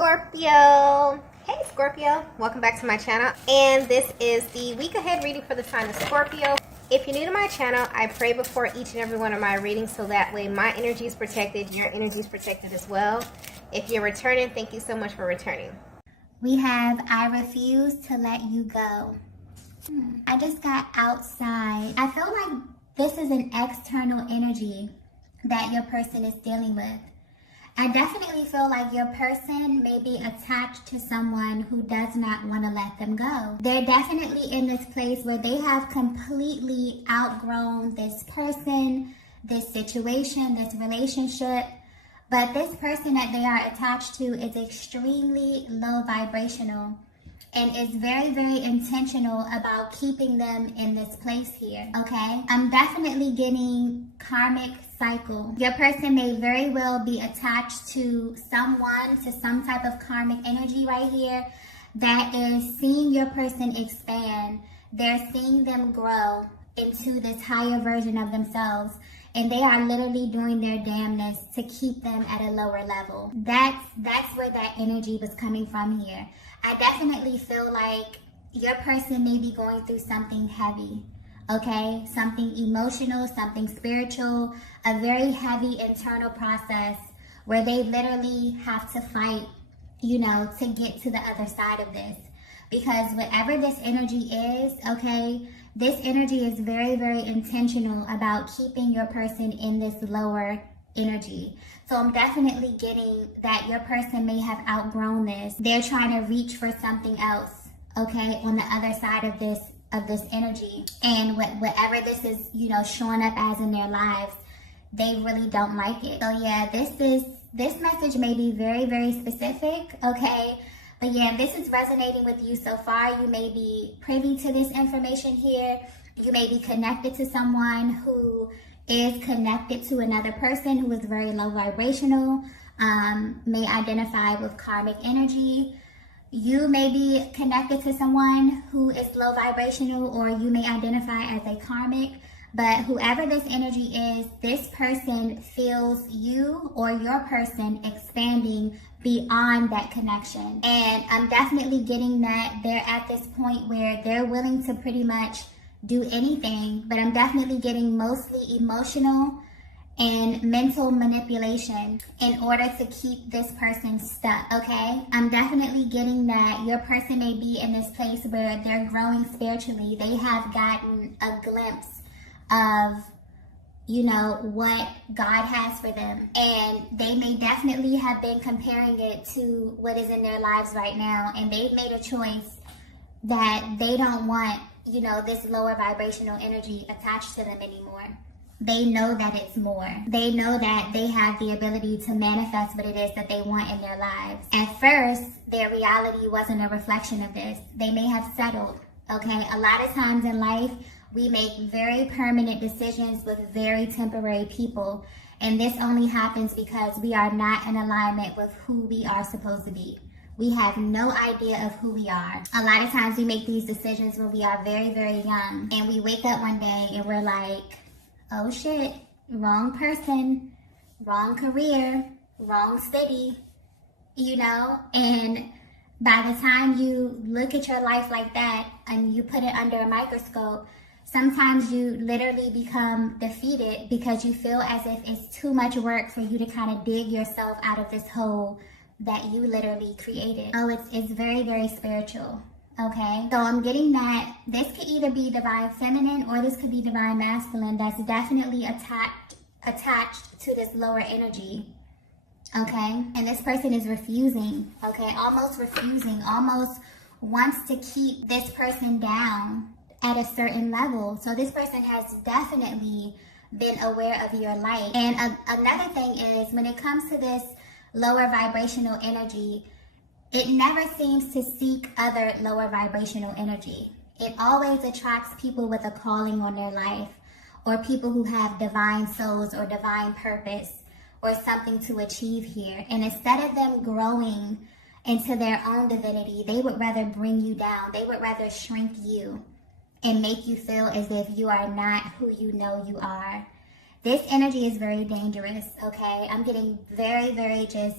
Scorpio. Hey Scorpio, welcome back to my channel, and this is the week ahead reading for the sign of Scorpio. If you're new to my channel, I pray before each and every one of my readings so that way my energy is protected, your energy is protected as well. If you're returning, thank you so much for returning. We have I refuse to let you go. I just got outside. I feel like this is an external energy that your person is dealing with. I definitely feel like your person may be attached to someone who does not want to let them go. They're definitely in this place where they have completely outgrown this person, this situation, this relationship. But this person that they are attached to is extremely low vibrational and is very, very intentional about keeping them in this place here, okay? I'm definitely getting karmic cycle. Your person may very well be attached to someone, to some type of karmic energy right here that is seeing your person expand. They're seeing them grow into this higher version of themselves, and they are literally doing their damnness to keep them at a lower level. That's where that energy was coming from here. I definitely feel like your person may be going through something heavy, okay? Something emotional, something spiritual, a very heavy internal process where they literally have to fight, to get to the other side of this. Because whatever this energy is, okay, this energy is very, very intentional about keeping your person in this lower energy. So I'm definitely getting that your person may have outgrown this. They're trying to reach for something else, okay, on the other side of this energy. And whatever this is, showing up as in their lives, they really don't like it. So yeah, this message may be very, very specific, okay? But yeah, this is resonating with you so far. You may be privy to this information here. You may be connected to someone who is connected to another person who is very low vibrational, may identify with karmic energy. You may be connected to someone who is low vibrational, or you may identify as a karmic. But whoever this energy is, this person feels you or your person expanding beyond that connection. And I'm definitely getting that they're at this point where they're willing to pretty much do anything, but I'm definitely getting mostly emotional and mental manipulation in order to keep this person stuck, okay? I'm definitely getting that your person may be in this place where they're growing spiritually. They have gotten a glimpse of what God has for them, and they may definitely have been comparing it to what is in their lives right now, and they've made a choice that they don't want this lower vibrational energy attached to them anymore. They know that it's more. They know that they have the ability to manifest what it is that they want in their lives. At first, their reality wasn't a reflection of this. They may have settled, okay? A lot of times in life, we make very permanent decisions with very temporary people. And this only happens because we are not in alignment with who we are supposed to be. We have no idea of who we are. A lot of times we make these decisions when we are very, very young. And we wake up one day and we're like, oh shit, wrong person, wrong career, wrong city, And by the time you look at your life like that and you put it under a microscope, sometimes you literally become defeated because you feel as if it's too much work for you to kind of dig yourself out of this hole that you literally created. Oh, it's very, very spiritual, okay? So I'm getting that this could either be divine feminine or this could be divine masculine that's definitely attached to this lower energy, okay? And this person is refusing, okay? Almost refusing, almost wants to keep this person down at a certain level. So this person has definitely been aware of your light. And another thing is, when it comes to this lower vibrational energy, it never seems to seek other lower vibrational energy. It always attracts people with a calling on their life, or people who have divine souls or divine purpose or something to achieve here. And instead of them growing into their own divinity, they would rather bring you down. They would rather shrink you and make you feel as if you are not who you know you are. This energy is very dangerous, okay? I'm getting very, very just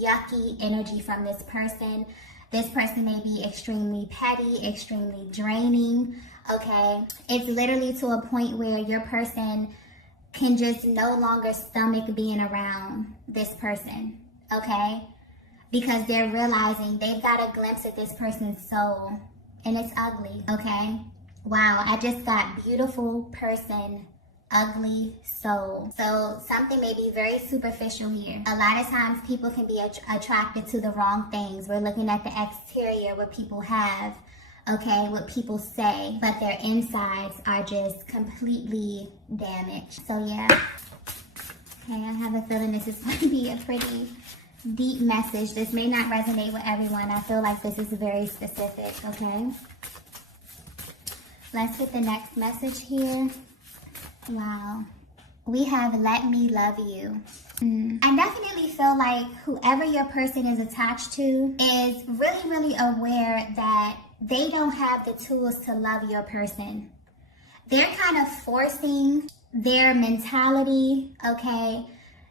yucky energy from this person. This person may be extremely petty, extremely draining, okay? It's literally to a point where your person can just no longer stomach being around this person, okay? Because they're realizing they've got a glimpse of this person's soul, and it's ugly, okay? Wow, I just got beautiful person, ugly soul. So something may be very superficial here. A lot of times people can be attracted to the wrong things. We're looking at the exterior, what people have, okay, what people say, but their insides are just completely damaged. So yeah, okay, I have a feeling this is going to be a pretty deep message. This may not resonate with everyone. I feel like this is very specific, okay? Let's get the next message here. Wow. We have let me love you. I definitely feel like whoever your person is attached to is really, really aware that they don't have the tools to love your person. They're kind of forcing their mentality, okay,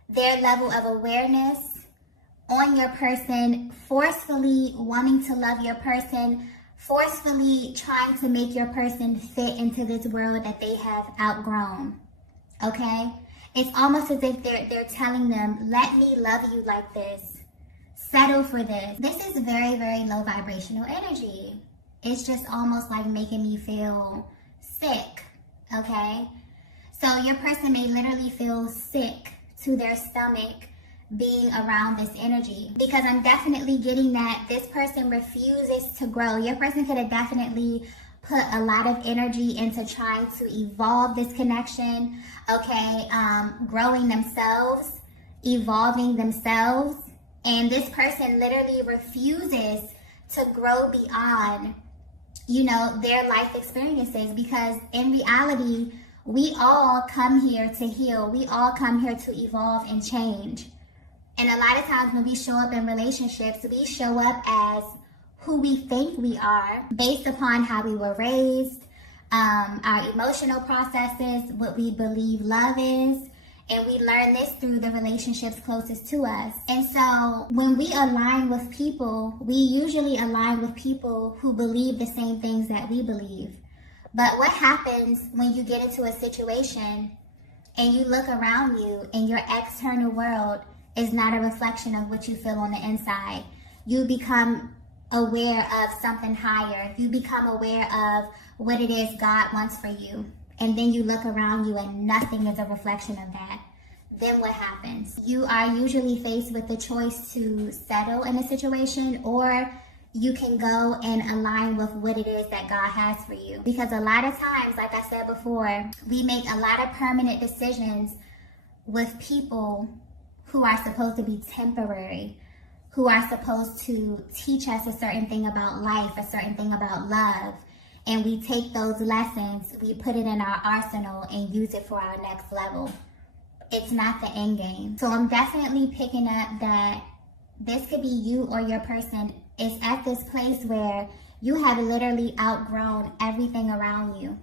their level of awareness on your person, forcefully wanting to love your person, forcefully trying to make your person fit into this world that they have outgrown, okay? It's almost as if they're telling them, let me love you like this. Settle for this. This is very, very low vibrational energy. It's just almost like making me feel sick, okay? So your person may literally feel sick to their stomach being around this energy, because I'm definitely getting that this person refuses to grow. Your person could have definitely put a lot of energy into trying to evolve this connection, okay, growing themselves, evolving themselves, and this person literally refuses to grow beyond, you know, their life experiences, because in reality, we all come here to heal. We all come here to evolve and change. And a lot of times when we show up in relationships, we show up as who we think we are based upon how we were raised, our emotional processes, what we believe love is, and we learn this through the relationships closest to us. And so when we align with people, we usually align with people who believe the same things that we believe. But what happens when you get into a situation and you look around you and your external world is not a reflection of what you feel on the inside? You become aware of something higher. You become aware of what it is God wants for you. And then you look around you and nothing is a reflection of that. Then what happens? You are usually faced with the choice to settle in a situation, or you can go and align with what it is that God has for you. Because a lot of times, like I said before, we make a lot of permanent decisions with people who are supposed to be temporary, who are supposed to teach us a certain thing about life, a certain thing about love. And we take those lessons, we put it in our arsenal and use it for our next level. It's not the end game. So I'm definitely picking up that this could be you or your person is at this place where you have literally outgrown everything around you.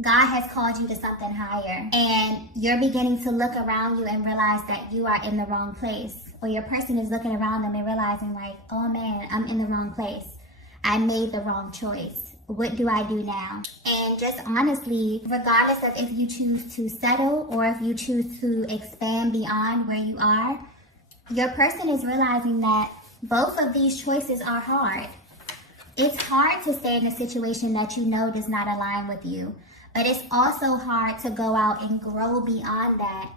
God has called you to something higher, and you're beginning to look around you and realize that you are in the wrong place. Or your person is looking around them and realizing like, oh man, I'm in the wrong place. I made the wrong choice. What do I do now? And just honestly, regardless of if you choose to settle or if you choose to expand beyond where you are, your person is realizing that both of these choices are hard. It's hard to stay in a situation that you know does not align with you. But it's also hard to go out and grow beyond that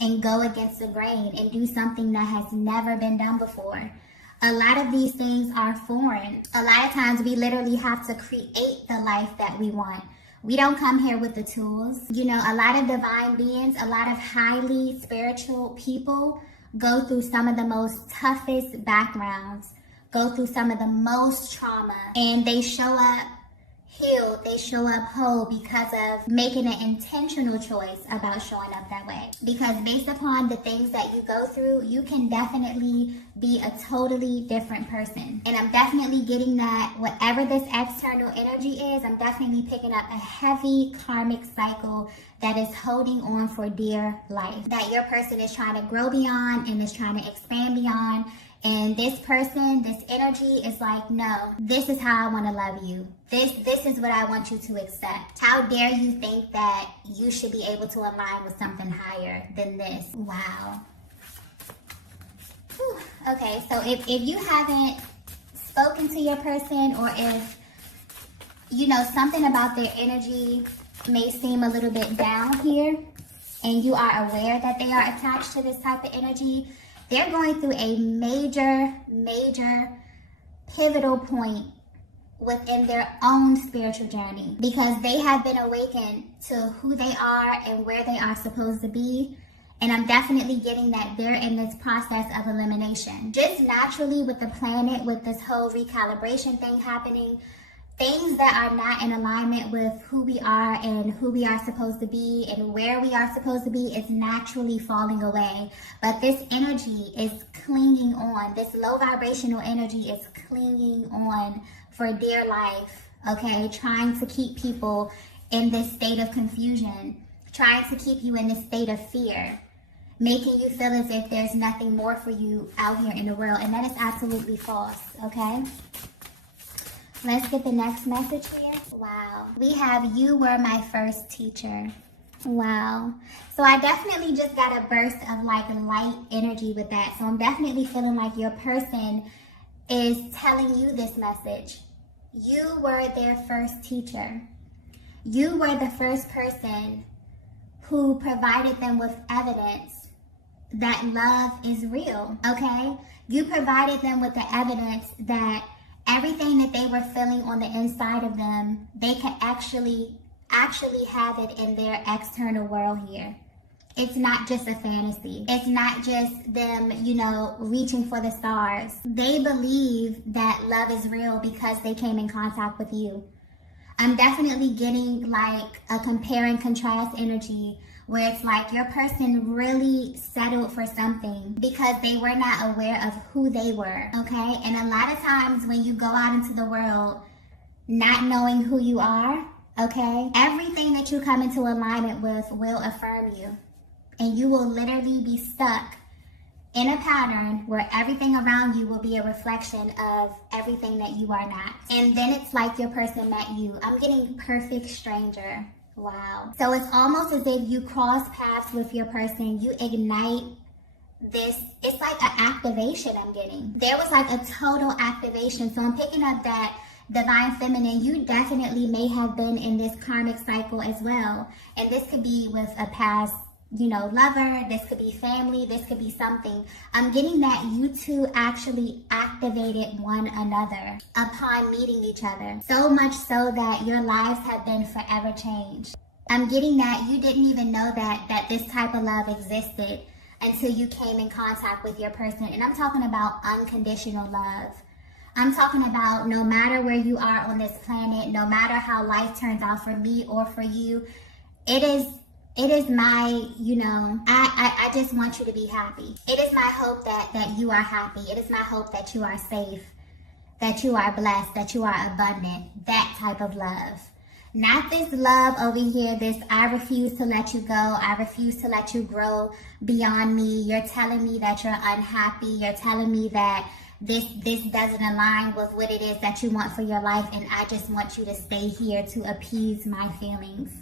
and go against the grain and do something that has never been done before. A lot of these things are foreign. A lot of times we literally have to create the life that we want. We don't come here with the tools. You know, a lot of divine beings, a lot of highly spiritual people go through some of the most toughest backgrounds, go through some of the most trauma, and they show up healed, they show up whole because of making an intentional choice about showing up that way. Because based upon the things that you go through, you can definitely be a totally different person. And I'm definitely getting that whatever this external energy is, I'm definitely picking up a heavy karmic cycle that is holding on for dear life. That your person is trying to grow beyond and is trying to expand beyond. And this person, this energy is like, no, this is how I want to love you. This is what I want you to accept. How dare you think that you should be able to align with something higher than this? Wow. Whew. Okay, so if you haven't spoken to your person, or if, you know, something about their energy may seem a little bit down here, and you are aware that they are attached to this type of energy, they're going through a major pivotal point within their own spiritual journey, because they have been awakened to who they are and where they are supposed to be. And I'm definitely getting that they're in this process of elimination. Just naturally with the planet, with this whole recalibration thing happening, things that are not in alignment with who we are and who we are supposed to be and where we are supposed to be is naturally falling away. But this energy is clinging on. This low vibrational energy is clinging on for dear life, okay? Trying to keep people in this state of confusion, trying to keep you in this state of fear, making you feel as if there's nothing more for you out here in the world. And that is absolutely false, okay? Let's get the next message here. Wow. We have, you were my first teacher. Wow. So I definitely just got a burst of like light energy with that. So I'm definitely feeling like your person is telling you this message. You were their first teacher. You were the first person who provided them with evidence that love is real, okay? You provided them with the evidence that everything that they were feeling on the inside of them, they could actually have it in their external world here. It's not just a fantasy. It's not just them, you know, reaching for the stars. They believe that love is real because they came in contact with you. I'm definitely getting like a compare and contrast energy where it's like your person really settled for something because they were not aware of who they were, okay? And a lot of times when you go out into the world not knowing who you are, okay, everything that you come into alignment with will affirm you. And you will literally be stuck in a pattern where everything around you will be a reflection of everything that you are not. And then it's like your person met you. I'm getting perfect stranger. Wow. So it's almost as if you cross paths with your person, you ignite this, it's like an activation I'm getting. There was like a total activation. So I'm picking up that divine feminine, you definitely may have been in this karmic cycle as well. And this could be with a past, you know, lover, this could be family, this could be something. I'm getting that you two actually activated one another upon meeting each other. So much so that your lives have been forever changed. I'm getting that you didn't even know that this type of love existed until you came in contact with your person. And I'm talking about unconditional love. I'm talking about no matter where you are on this planet, no matter how life turns out for me or for you, it is my, you know, I just want you to be happy. It is my hope that you are happy. It is my hope that you are safe, that you are blessed, that you are abundant. That type of love. Not this love over here, this I refuse to let you go. I refuse to let you grow beyond me. You're telling me that you're unhappy. You're telling me that this doesn't align with what it is that you want for your life. And I just want you to stay here to appease my feelings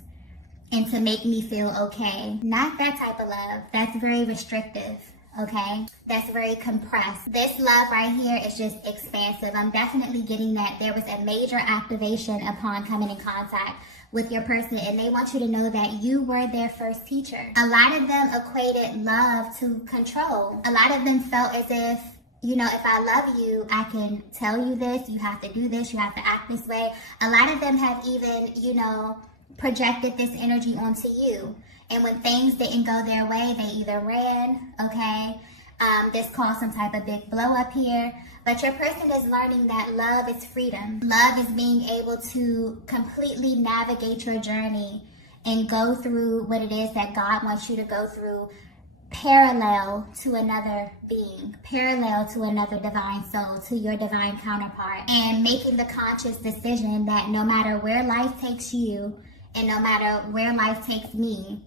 and to make me feel okay. Not that type of love. That's very restrictive, okay? That's very compressed. This love right here is just expansive. I'm definitely getting that there was a major activation upon coming in contact with your person, and they want you to know that you were their first teacher. A lot of them equated love to control. A lot of them felt as if, you know, if I love you, I can tell you this, you have to do this, you have to act this way. A lot of them have even, you know, projected this energy onto you. And when things didn't go their way, they either ran, okay, This caused some type of big blow up here. But your person is learning that love is freedom. Love is being able to completely navigate your journey and go through what it is that God wants you to go through, parallel to another being, parallel to another divine soul, to your divine counterpart, and making the conscious decision that no matter where life takes you and no matter where life takes me,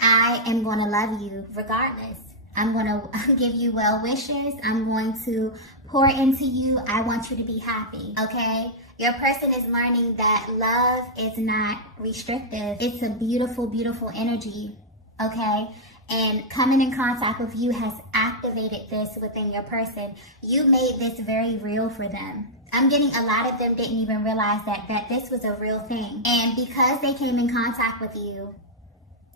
I am going to love you regardless. I'm going to give you well wishes. I'm going to pour into you. I want you to be happy, okay? Your person is learning that love is not restrictive. It's a beautiful, beautiful energy, okay? And coming in contact with you has activated this within your person. You made this very real for them. I'm getting a lot of them didn't even realize that this was a real thing. And because they came in contact with you,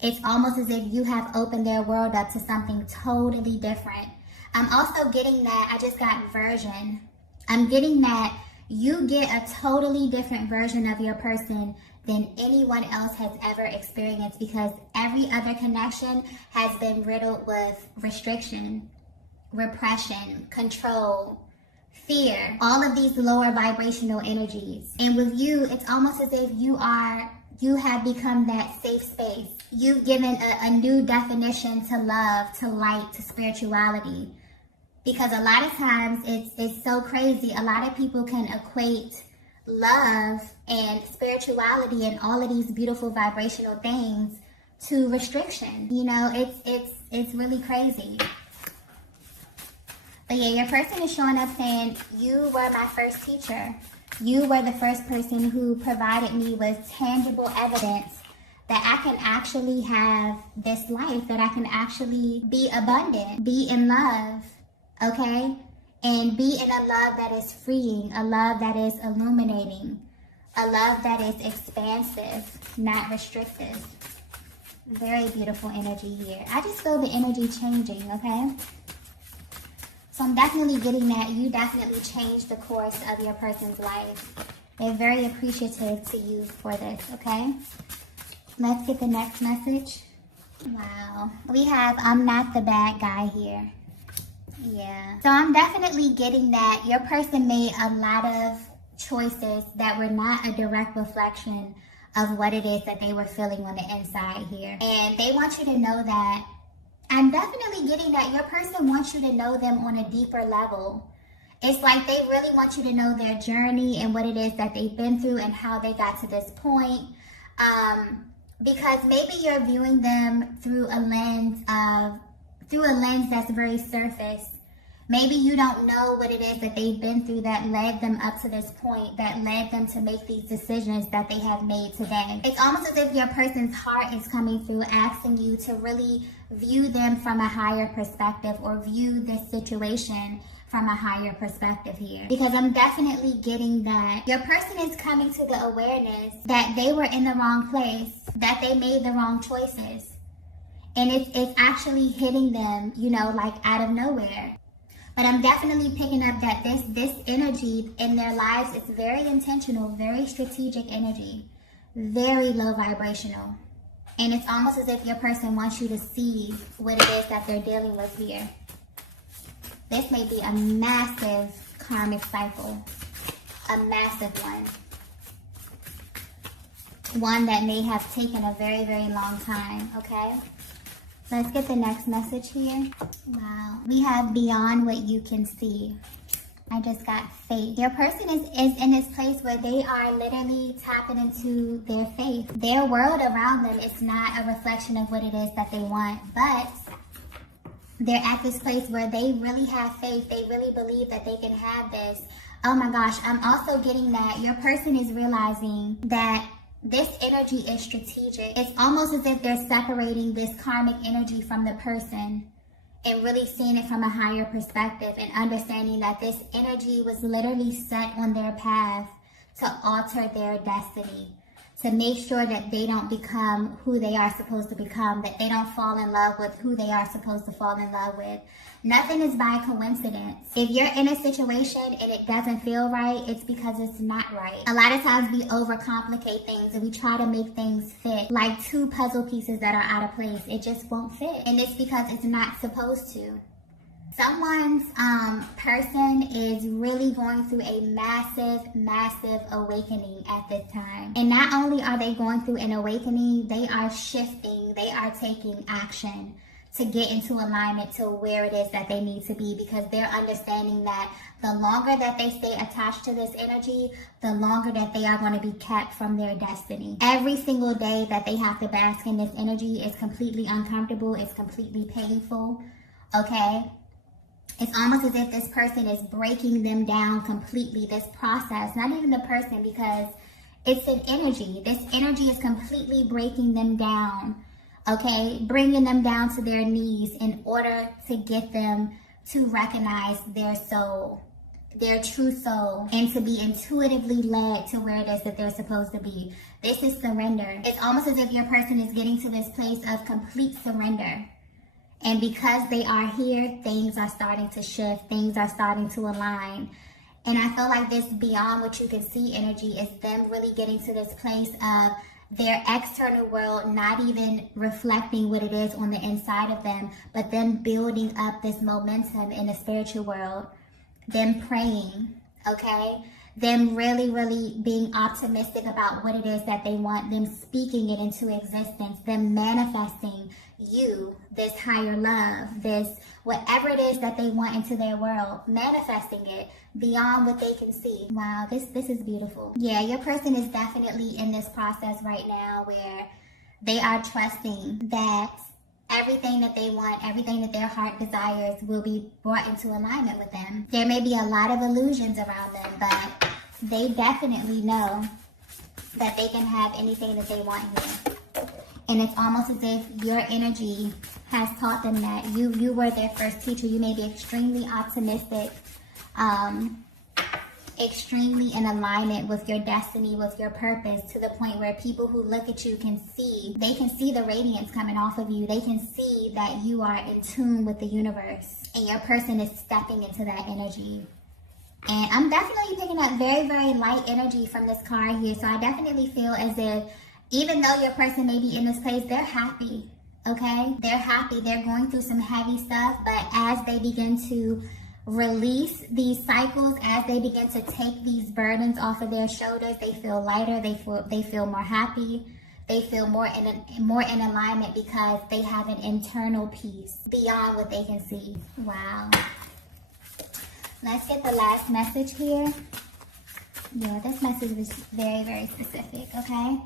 it's almost as if you have opened their world up to something totally different. I'm also getting that, I just got version. I'm getting that you get a totally different version of your person than anyone else has ever experienced, because every other connection has been riddled with restriction, repression, control, fear, all of these lower vibrational energies. And with you, it's almost as if you have become that safe space. You've given a new definition to love, to light, to spirituality. Because a lot of times it's so crazy. A lot of people can equate love and spirituality and all of these beautiful vibrational things to restriction. You know, it's really crazy. But yeah, your person is showing up saying, you were my first teacher. You were the first person who provided me with tangible evidence that I can actually have this life, that I can actually be abundant, be in love, okay? And be in a love that is freeing, a love that is illuminating, a love that is expansive, not restrictive. Very beautiful energy here. I just feel the energy changing, okay? So I'm definitely getting that you definitely changed the course of your person's life. They're very appreciative to you for this, okay? Let's get the next message. Wow. We have, I'm not the bad guy here. Yeah. So I'm definitely getting that your person made a lot of choices that were not a direct reflection of what it is that they were feeling on the inside here. And they want you to know that. I'm definitely getting that your person wants you to know them on a deeper level. It's like they really want you to know their journey and what it is that they've been through and how they got to this point. Because maybe you're viewing them through a lens that's very surface. Maybe you don't know what it is that they've been through that led them up to this point, that led them to make these decisions that they have made today. It's almost as if your person's heart is coming through, asking you to really view them from a higher perspective, or view this situation from a higher perspective here. Because I'm definitely getting that your person is coming to the awareness that they were in the wrong place, that they made the wrong choices. And it's actually hitting them, you know, like out of nowhere. But I'm definitely picking up that this energy in their lives is very intentional, very strategic energy, very low vibrational. And it's almost as if your person wants you to see what it is that they're dealing with here. This may be a massive karmic cycle, a massive one. One that may have taken a very, very long time, okay? Let's get the next message here. Wow. We have beyond what you can see. I just got faith. Your person is in this place where they are literally tapping into their faith. Their world around them is not a reflection of what it is that they want, but they're at this place where they really have faith. They really believe that they can have this. Oh my gosh, I'm also getting that your person is realizing that this energy is strategic. It's almost as if they're separating this karmic energy from the person and really seeing it from a higher perspective and understanding that this energy was literally set on their path to alter their destiny, to make sure that they don't become who they are supposed to become, that they don't fall in love with who they are supposed to fall in love with. Nothing is by coincidence. If you're in a situation and it doesn't feel right, it's because it's not right. A lot of times we overcomplicate things and we try to make things fit like two puzzle pieces that are out of place. It just won't fit. And it's because it's not supposed to. Someone's person is really going through a massive awakening at this time. And not only are they going through an awakening, they are shifting, they are taking action to get into alignment to where it is that they need to be, because they're understanding that the longer that they stay attached to this energy, the longer that they are going to be kept from their destiny. Every single day that they have to bask in this energy is completely uncomfortable, it's completely painful, okay? It's almost as if this person is breaking them down completely, this process, not even the person, because it's an energy. This energy is completely breaking them down. Okay, bringing them down to their knees in order to get them to recognize their soul, their true soul, and to be intuitively led to where it is that they're supposed to be. This is surrender. It's almost as if your person is getting to this place of complete surrender. And because they are here, things are starting to shift, things are starting to align. And I feel like this beyond what you can see energy is them really getting to this place of their external world not even reflecting what it is on the inside of them, but them building up this momentum in the spiritual world, them praying, okay? Them really being optimistic about what it is that they want, them speaking it into existence, them manifesting you, this higher love, this whatever it is that they want into their world, manifesting it beyond what they can see. Wow, this is beautiful. Yeah, your person is definitely in this process right now where they are trusting that everything that they want, everything that their heart desires will be brought into alignment with them. There may be a lot of illusions around them, but they definitely know that they can have anything that they want here. And it's almost as if your energy has taught them that you were their first teacher. You may be extremely optimistic, extremely in alignment with your destiny, with your purpose, to the point where people who look at you can see, they can see the radiance coming off of you. They can see that you are in tune with the universe, and your person is stepping into that energy. And I'm definitely picking up very light energy from this card here. So I definitely feel as if even though your person may be in this place, they're happy, okay? They're happy. They're going through some heavy stuff, but as they begin to release these cycles, as they begin to take these burdens off of their shoulders, they feel lighter, they feel more happy, they feel more in alignment because they have an internal peace beyond what they can see. Wow. Let's get the last message here. Yeah, this message was very specific, okay?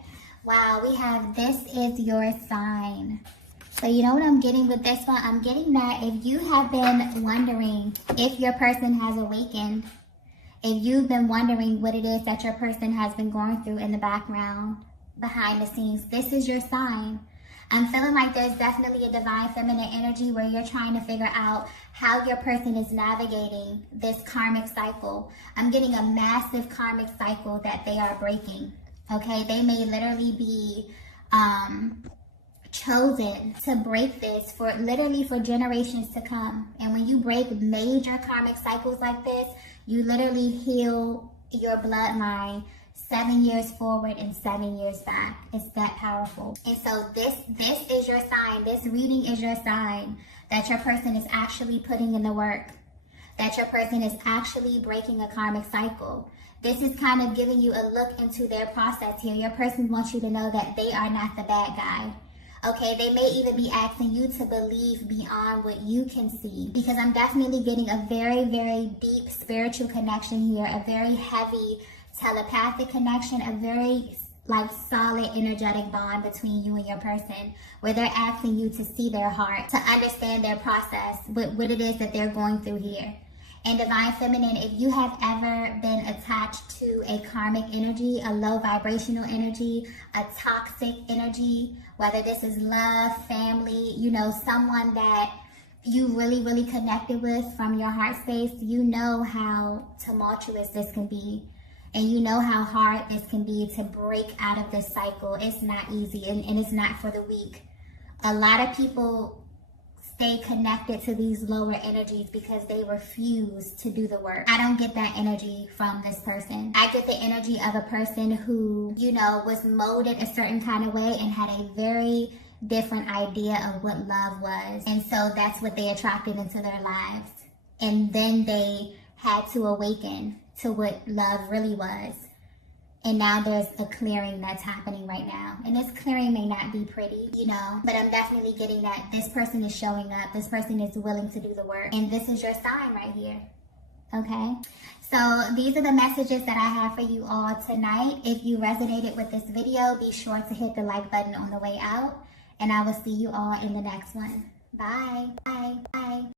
Wow, we have this is your sign. So you know what I'm getting with this one? I'm getting that if you have been wondering if your person has awakened, if you've been wondering what it is that your person has been going through in the background, behind the scenes, this is your sign. I'm feeling like there's definitely a divine feminine energy where you're trying to figure out how your person is navigating this karmic cycle. I'm getting a massive karmic cycle that they are breaking. Okay, they may literally be chosen to break this for generations to come. And when you break major karmic cycles like this, you literally heal your bloodline 7 years forward and 7 years back. It's that powerful. And so this is your sign. This reading is your sign that your person is actually putting in the work, that your person is actually breaking a karmic cycle. This is kind of giving you a look into their process here. Your person wants you to know that they are not the bad guy. Okay, they may even be asking you to believe beyond what you can see, because I'm definitely getting a very deep spiritual connection here, a very heavy telepathic connection, a very solid energetic bond between you and your person, where they're asking you to see their heart, to understand their process, what it is that they're going through here. And Divine Feminine, if you have ever been attached to a karmic energy, a low vibrational energy, a toxic energy, whether this is love, family, someone that you really connected with from your heart space, you know how tumultuous this can be. And you know how hard this can be to break out of this cycle. It's not easy, and it's not for the weak. A lot of people stay connected to these lower energies because they refuse to do the work. I don't get that energy from this person. I get the energy of a person who, was molded a certain kind of way and had a very different idea of what love was. And so that's what they attracted into their lives. and then they had to awaken to what love really was. And now there's a clearing that's happening right now. And this clearing may not be pretty, you know, but I'm definitely getting that this person is showing up. This person is willing to do the work. And this is your sign right here. Okay? So these are the messages that I have for you all tonight. If you resonated with this video, be sure to hit the like button on the way out. And I will see you all in the next one. Bye. Bye. Bye.